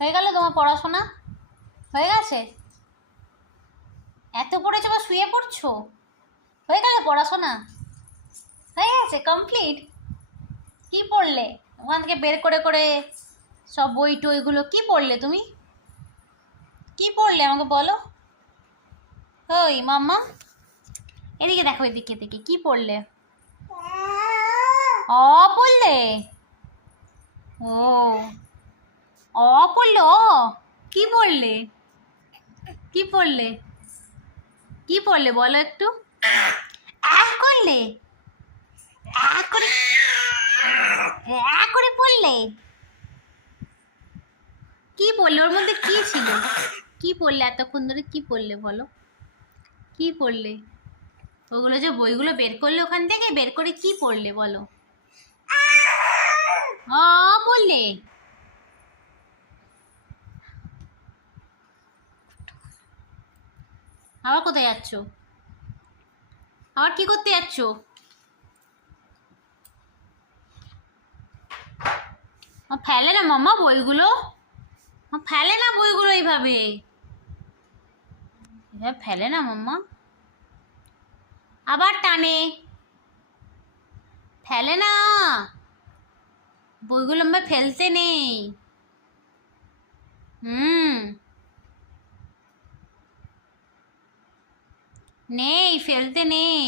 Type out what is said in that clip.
হয়ে গেল তোমার পড়াশোনা? হয়ে গেছে? এত পড়েছো বা শুয়ে পড়ছো? হয়ে গেল পড়াশোনা? হয়ে গেছে, কমপ্লিট? কি পড়লে ওখান থেকে বের করে করে সব বই টইগুলো? কি পড়লে তুমি? কি পড়লে আমাকে বলো। ওই মাম্মা, এদিকে দেখো, এদিকে এদিকে, কি পড়লে? অ পড়লে? ও, অ পড়লে? অ কি পড়লে? কি পড়লে? কি পড়লে বলো একটু। করলে করে করে পড়লে? কি পড়লে? ওর মধ্যে কি ছিল? কি পড়লে এতক্ষণ ধরে? কি পড়লে বলো? কি পড়লে? ওগুলো যে বইগুলো বের করলে ওখান থেকে, বের করে কি পড়লে বলো? বললে? আবার কোথায় যাচ্ছ? আবার কি করতে যাচ্ছ? ফেলে না মাম্মা বইগুলো, ফেলে না বইগুলো এইভাবে, এভাবে ফেলে না মাম্মা, আবার টানে, ফেলে না বইগুলো, আমরা ফেলতে নেই। নেই, ফেলতে নেই।